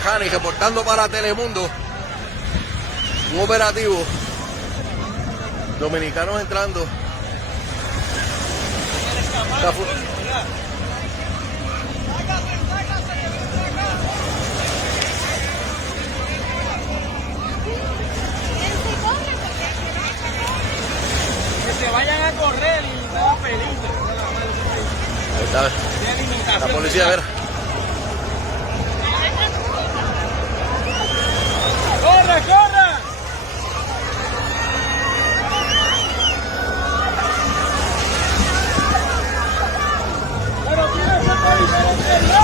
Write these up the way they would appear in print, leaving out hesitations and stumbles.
Jani, reportando para Telemundo. Un operativo. Dominicanos entrando. Que se vayan a correr y nada peligro. Ahí está. La policía, a ver. ¡Corre, corre! Pero tiene que estar diferente.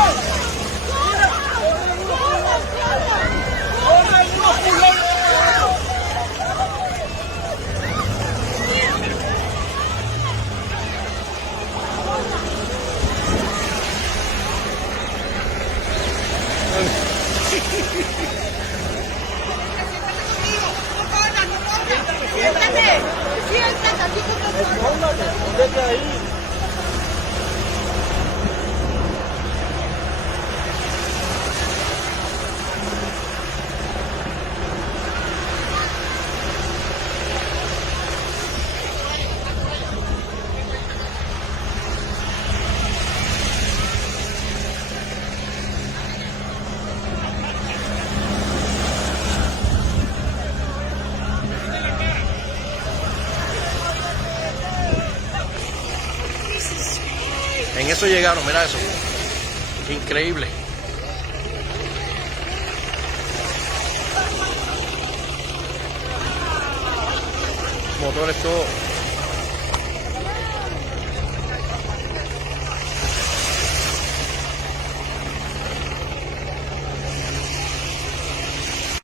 Siéntate aquí con nosotros. Desde ahí. En eso llegaron, mira eso. Increíble. Motores todo.